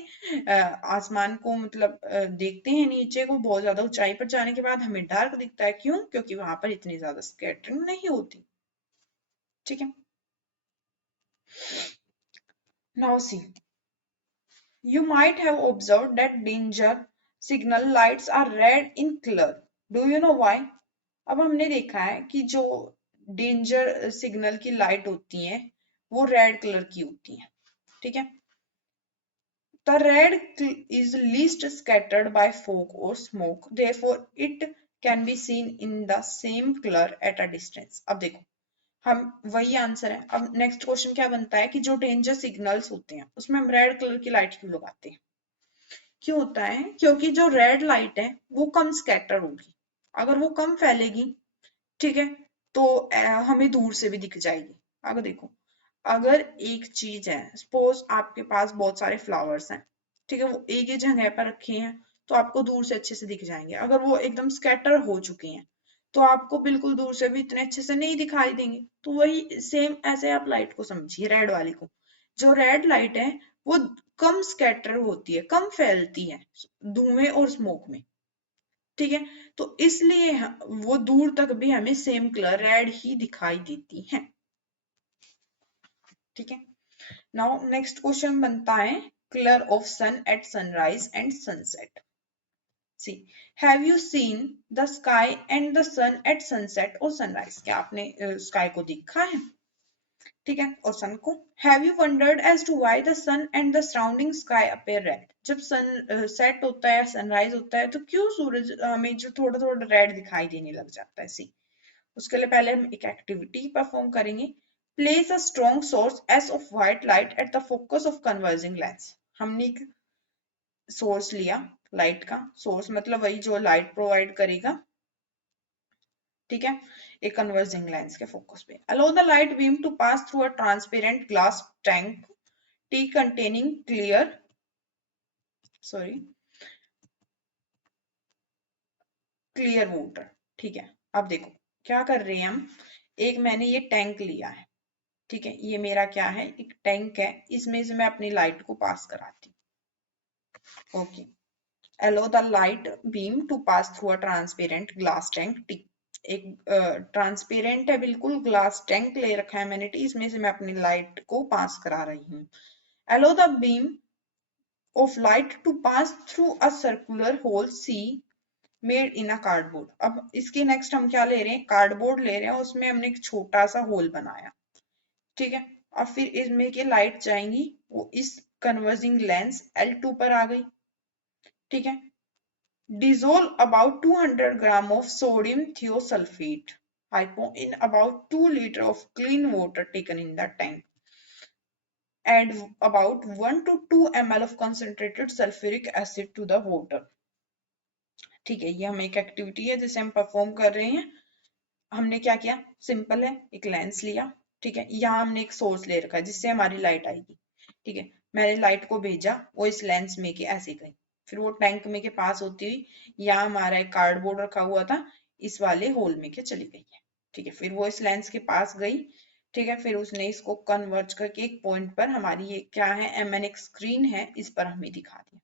आसमान को मतलब देखते हैं नीचे को, बहुत ज्यादा ऊंचाई पर जाने के बाद हमें डार्क दिखता है। क्यों? क्योंकि वहां पर इतनी ज्यादा स्कैटरिंग नहीं होती। ठीक है, now C, you might have observed that danger signal lights are red in color. Do you know why? अब हमने देखा है कि जो डेंजर सिग्नल की लाइट होती हैं वो रेड कलर की होती हैं। ठीक है, the red is least scattered by fog or smoke, therefore it can be seen in the same color at a distance. अब देखो, हम वही आंसर है। अब नेक्स्ट क्वेश्चन क्या बनता है कि जो डेंजर सिग्नल्स होते हैं उसमें हम रेड कलर की लाइट क्यों लगाते हैं? क्यों होता है? क्योंकि जो रेड लाइट है वो कम स्कैटर होगी। अगर वो कम फैलेगी, ठीक है, तो हमें दूर से भी दिख जाएगी। अगर देखो, अगर एक चीज है, सपोज आपके पास बहुत सारे फ्लावर्स हैं, ठीक है, वो एक ही जगह पर रखे हैं, तो आपको दूर से अच्छे से दिख जाएंगे। अगर वो एकदम स्कैटर हो चुके हैं तो आपको बिल्कुल दूर से भी इतने अच्छे से नहीं दिखाई देंगे। तो वही सेम ऐसे आप लाइट को समझिए, रेड वाली को। जो रेड लाइट है वो कम स्कैटर होती है, कम फैलती है धुएं और स्मोक में। ठीक है, तो इसलिए वो दूर तक भी हमें सेम कलर रेड ही दिखाई देती है। ठीक है, नाउ नेक्स्ट क्वेश्चन बनता है colour of sun at sunrise and sunset. See, have you seen the sky and the sun at sunset और सनराइज? क्या आपने स्काई को देखा है, ठीक है, और सन को? Have you wondered as to why the sun and the surrounding sky appear red? जब सन सेट होता है, सनराइज होता है, तो क्यों सूरज हमें जो थोड़ा थोड़ा रेड दिखाई देने लग जाता है? सी, उसके लिए पहले हम एक एक्टिविटी परफॉर्म करेंगे। Place a strong source S of white light at the focus of converging lens. हमने एक सोर्स लिया, लाइट का सोर्स मतलब वही जो लाइट प्रोवाइड करेगा, ठीक है, एक कन्वर्जिंग लेंस के फोकस पे। Allow the light beam to pass through a transparent glass tank T containing clear water. ठीक है, अब देखो क्या कर रहे हैं हम। एक मैंने ये टैंक लिया है, ठीक है, ये मेरा क्या है, एक टैंक है, इसमें से मैं अपनी लाइट को पास कराती हूँ। Okay, allow the light beam to pass through a transparent glass tank T. एक ट्रांसपेरेंट है बिल्कुल, ग्लास टैंक ले रखा है मैंने, इसमें से मैं अपनी लाइट को पास करा रही हूँ। Allow the beam of light to pass through a circular hole C made in a cardboard. अब इसके नेक्स्ट हम क्या ले रहे हैं, कार्डबोर्ड ले रहे हैं, उसमें हमने एक छोटा सा होल बनाया, ठीक है। और फिर इसमें की लाइट जाएंगी, वो इस कन्वर्जिंग लेंस L2 पर आ गई, ठीक है। Dissolve about 200 gram of sodium thiosulfate hypo in about 2 liters of clean water taken in the tank. Add about 1 to 2 ml of concentrated sulfuric acid to the water. ठीक है, ये हम एक एक्टिविटी है जिसे हम परफॉर्म कर रहे हैं। हमने क्या किया, सिंपल है, एक लेंस लिया, ठीक है। यहाँ हमने एक सोर्स ले रखा है जिससे हमारी लाइट आएगी, ठीक है। मैंने लाइट को भेजा, वो इस लेंस में के ऐसे गई, फिर वो टैंक में के पास होती हुई यहाँ हमारा एक कार्डबोर्ड रखा हुआ था, इस वाले होल में के चली गई है, ठीक है। फिर वो इस लेंस के पास गई, ठीक है। फिर उसने इसको कन्वर्ज करके एक पॉइंट पर हमारी ये क्या है, MN एक स्क्रीन है, इस पर हमें दिखा दिया,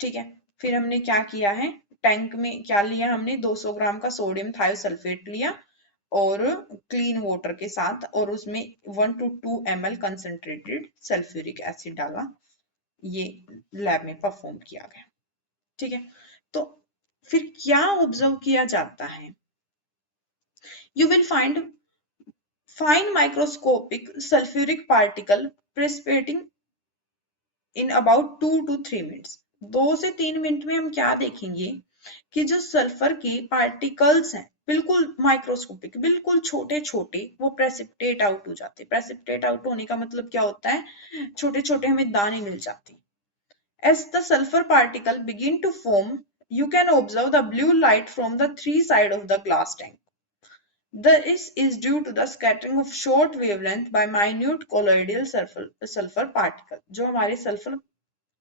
ठीक है। फिर हमने क्या किया है, टैंक में क्या लिया हमने, 200 ग्राम का सोडियम थायोसल्फेट लिया और क्लीन वाटर के साथ, और उसमें 1 to 2 ml concentrated sulphuric acid डाला, ये लैब में परफॉर्म किया गया, ठीक है। तो फिर क्या ऑब्जर्व किया जाता है, you will find fine microscopic sulphuric particle precipitating in about 2 to 3 minutes. 2 से 3 मिनट में हम क्या देखेंगे कि जो सल्फर के पार्टिकल्स हैं बिल्कुल माइक्रोस्कोपिक, बिल्कुल छोटे छोटे, वो प्रेसिपिटेट आउट हो जाते हैं। प्रेसिपिटेट आउट होने का मतलब क्या होता है, छोटे छोटे हमें दाने मिल जाते हैं। As the sulfur particle begin to form, you can observe the blue light from the three sides of the glass tank. This is due to the scattering of short wavelength by minute colloidal sulfur particle. जो हमारे सल्फर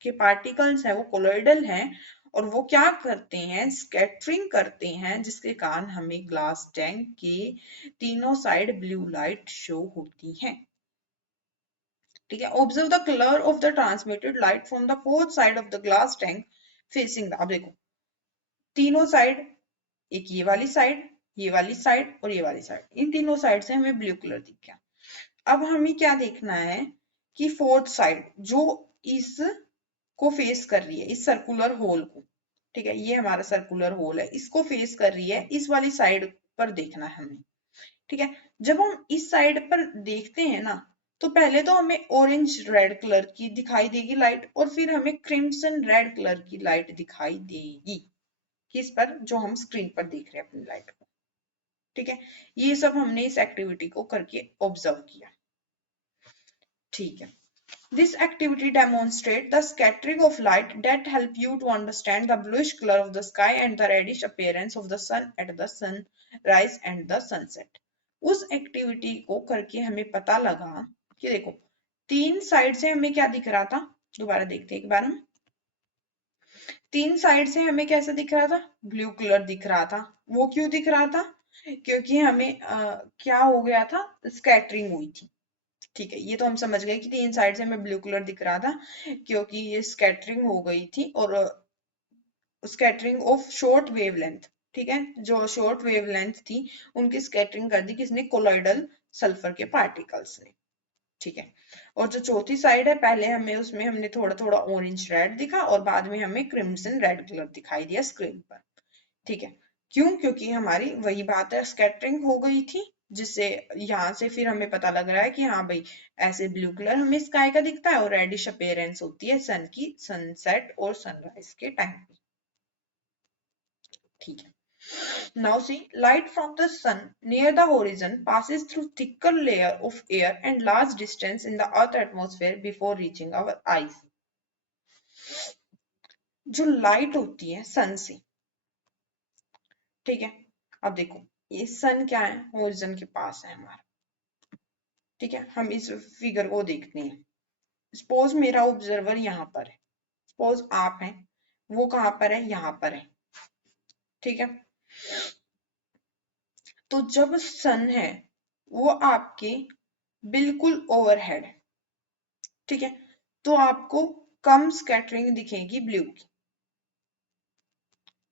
के पार्टिकल्स हैं वो कोलोइडल हैं, और वो क्या करते हैं, स्कैटरिंग करते हैं, जिसके कारण हमें ग्लास टैंक के तीनों साइड ब्लू लाइट शो होती है, ठीक है। Observe the colour of the transmitted light from the fourth side of the glass tank facing the, अब देखो तीनों साइड, एक ये वाली साइड, ये वाली साइड और ये वाली साइड, इन तीनों साइड से हमें ब्लू कलर दिख गया। अब हमें क्या देखना है कि फोर्थ साइड जो इस को फेस कर रही है, इस सर्कुलर होल को, ठीक है, ये हमारा सर्कुलर होल है, इसको फेस कर रही है, इस वाली साइड पर देखना है हमें, ठीक है। जब हम इस साइड पर देखते हैं ना, तो पहले तो हमें ऑरेंज रेड कलर की दिखाई देगी लाइट, और फिर हमें क्रिम्सन रेड कलर की लाइट दिखाई देगी, किस पर, जो हम स्क्रीन पर देख रहे हैं अपनी लाइट को, ठीक है। ये सब हमने इस एक्टिविटी को करके ऑब्जर्व किया, ठीक है। This activity demonstrates the scattering of light that help you to understand the bluish color of the sky and the reddish appearance of the sun at the sunrise and the sunset. उस एक्टिविटी को करके हमें पता लगा कि देखो तीन साइड से हमें क्या दिख रहा था, दोबारा देखते हैं एक बार हम, तीन साइड से हमें कैसा दिख रहा था, ब्लू कलर दिख रहा था। वो क्यों दिख रहा था, क्योंकि हमें क्या हो गया था, स्कैटरिंग हुई थी, ठीक है। ये तो हम समझ गए कि तीन साइड से हमें ब्लू कलर दिख रहा था क्योंकि ये स्कैटरिंग हो गई थी, और स्कैटरिंग ऑफ शॉर्ट वेवलेंथ, ठीक है, जो शॉर्ट वेवलेंथ थी उनकी स्कैटरिंग कर दी किसने, कोलॉइडल सल्फर के पार्टिकल्स ने, ठीक है। और जो चौथी साइड है, पहले हमें उसमें हमने थोड़ा थोड़ा ऑरेंज रेड दिखा और बाद में हमें क्रिम्सन रेड कलर दिखाई दिया स्क्रीन पर, ठीक है। क्यों, क्योंकि हमारी वही बात है, स्कैटरिंग हो गई थी, जिससे यहाँ से फिर हमें पता लग रहा है कि हाँ भाई ऐसे ब्लू कलर हमें स्काई का दिखता है और रेडिश अपीयरेंस होती है सन की सनसेट और सनराइज के टाइम पे, ठीक है। Now see, light from the sun near the horizon passes through thicker layer of air and large distance in the earth atmosphere before reaching our eyes. जो लाइट होती है सन से, ठीक है। अब देखो ये सन क्या है, होरिजन के पास है हमारा, ठीक है। हम इस फिगर को देखते हैं, सपोज मेरा ऑब्जर्वर यहाँ पर है, सपोज आप हैं, वो कहाँ पर है, यहाँ पर है, ठीक है। तो जब सन है वो आपके बिल्कुल ओवरहेड है, ठीक है, तो आपको कम स्कैटरिंग दिखेगी ब्लू की,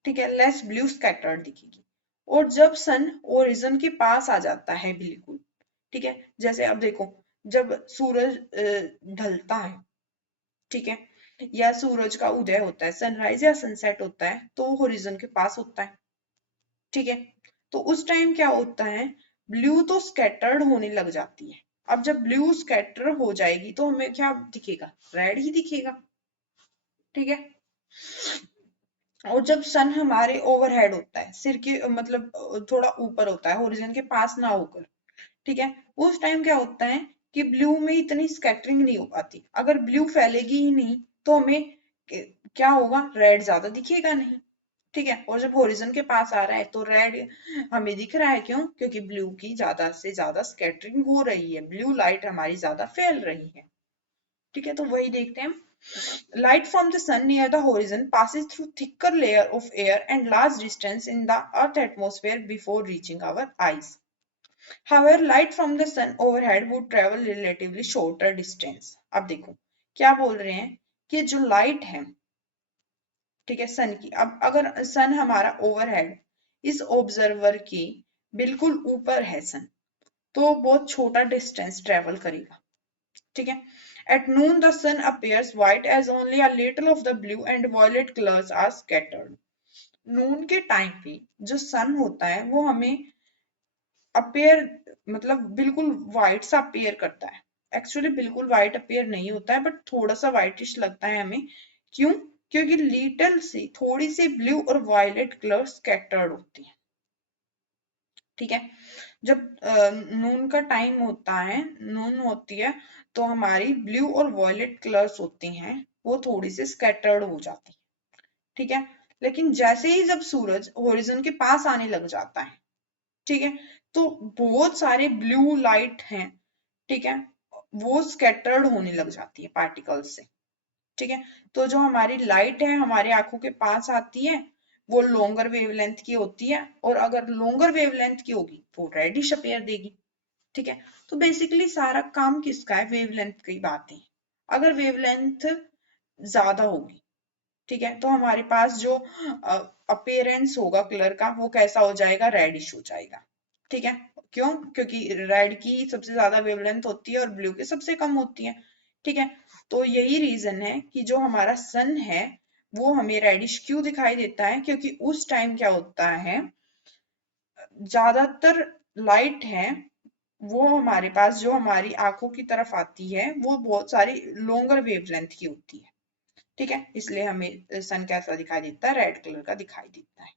ठीक है, लेस ब्लू स्कैटर्ड दिखेगी। और जब सन ओरिजिन के पास आ जाता है बिल्कुल, ठीक है, जैसे अब देखो, जब सूरज ढलता है, ठीक है, या सूरज का उदय होता है, सनराइज या सनसेट होता है, तो वो होरिजन के पास होता है, ठीक है। तो उस टाइम क्या होता है, ब्लू तो स्कैटर्ड होने लग जाती है। अब जब ब्लू स्कैटर हो जाएगी तो हमें क्या दिखेगा, रेड ही दिखेगा, ठीक है। और जब सन हमारे ओवरहेड होता है, सिर के मतलब थोड़ा ऊपर होता है, होरिजन के पास ना होकर, ठीक है, उस टाइम क्या होता है कि ब्लू में इतनी स्कैटरिंग नहीं हो पाती। अगर ब्लू फैलेगी ही नहीं तो हमें क्या होगा, रेड ज्यादा दिखेगा नहीं, ठीक है। और जब होरिजन के पास आ रहा है तो रेड हमें दिख रहा है, क्यों, क्योंकि ब्लू की ज्यादा से ज्यादा स्कैटरिंग हो रही है, ब्लू लाइट हमारी ज्यादा फैल रही है, ठीक है। तो वही देखते हैं, light from the sun near the horizon passes through thicker layer of air and large distance in the earth atmosphere before reaching our eyes. However, light from the sun overhead would travel relatively shorter distance. अब देखो क्या बोल रहे हैं कि जो लाइट है, ठीक है, सन की, अब अगर सन हमारा ओवरहेड इस ऑब्जर्वर की बिल्कुल ऊपर है सन, तो बहुत छोटा डिस्टेंस ट्रेवल करेगा, ठीक है। At noon, the sun appears white as only a little of the blue and violet colors are scattered. नून के टाइम पे जो सन होता है वो हमें अपेयर मतलब बिल्कुल व्हाइट सा अपेयर करता है। एक्चुअली बिल्कुल व्हाइट अपेयर नहीं होता है, बट थोड़ा सा व्हाइटिश लगता है हमें, क्यों, क्योंकि लिटिल सी थोड़ी सी ब्लू और वायलेट कलर स्कैटर्ड होती है, ठीक है। जब नून का टाइम होता है, नून होती है, तो हमारी ब्लू और वॉयलेट कलर्स होती हैं वो थोड़ी सी स्कैटर्ड हो जाती है, ठीक है। लेकिन जैसे ही जब सूरज होरिजन के पास आने लग जाता है, ठीक है, तो बहुत सारे ब्लू लाइट हैं, ठीक है, वो स्कैटर्ड होने लग जाती है पार्टिकल्स से, ठीक है। तो जो हमारी लाइट है हमारी आंखों के पास आती है, वो लॉन्गर वेवलेंथ की होती है, और अगर लॉन्गर वेवलेंथ की होगी तो रेडिश अपीयर देगी, ठीक है। तो बेसिकली सारा काम किसका है, वेवलेंथ की बात है। अगर वेवलेंथ ज्यादा होगी, ठीक है, तो हमारे पास जो अपीयरेंस होगा कलर का वो कैसा हो जाएगा, रेडिश हो जाएगा, ठीक है। क्यों, क्योंकि रेड की सबसे ज्यादा वेवलेंथ होती है और ब्लू की सबसे कम होती है, ठीक है। तो यही रीजन है कि जो हमारा सन है वो हमें रेडिश क्यों दिखाई देता है, क्योंकि उस टाइम क्या होता है, ज्यादातर लाइट है वो हमारे पास जो हमारी आंखों की तरफ आती है वो बहुत सारी लॉन्गर वेवलेंथ की होती है, ठीक है। इसलिए हमें सन कैसा दिखाई देता है, रेड कलर का दिखाई देता है।